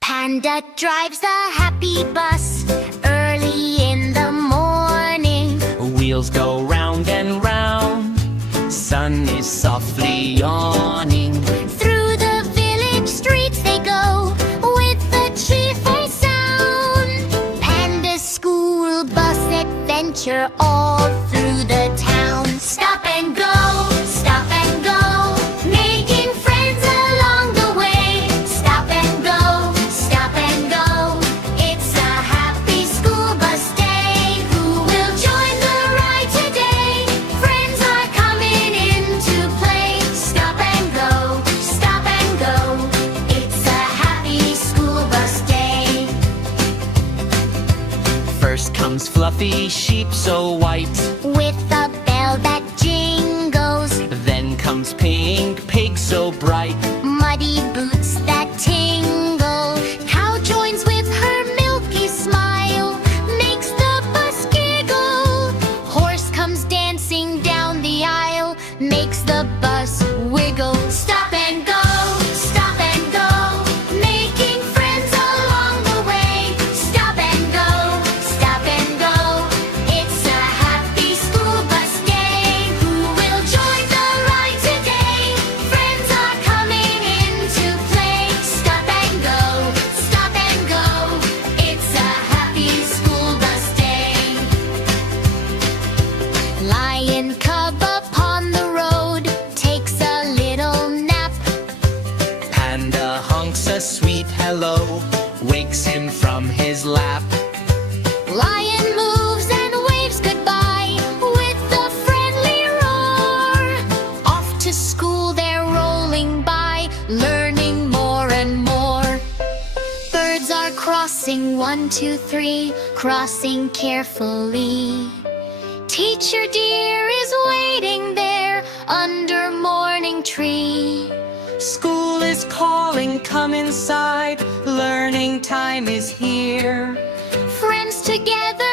Panda drives a happy bus early in the morning. Wheels go round and round, sun is softly yawning. Through the village streets they go with a cheerful sound. Panda's school bus adventure all through the town. Stop and go, stop and go, making friends along the way. Stop and go, stop and go, it's a happy school bus day. Who will join the ride today? Friends are coming in to play. Stop and go, it's a happy school bus day. First comes fluffy sheep so white, With a bell that jingles, then comes pink pig so bright. muddy boots that tingle. Cow joins with her milky smile, makes the bus giggle. Horse comes dancing down the aisle, makes the bus wiggle. Stop and go, making friends along the way. Stop and go, it's a happy school bus day. Who will join the ride today? Friends are coming in to play. Stop and go, it's a happy school bus day. Lion cub upon the road takes a little nap. Panda honks a sweet hello, wakes him from his lap. Lion moves and waves goodbye with a friendly roar. Off to school they're rolling by, learning more and more. Birds are crossing 1, 2, 3, crossing carefully. Teacher dear is waiting there under morning tree. School is calling, come inside, learning time is here. Friends together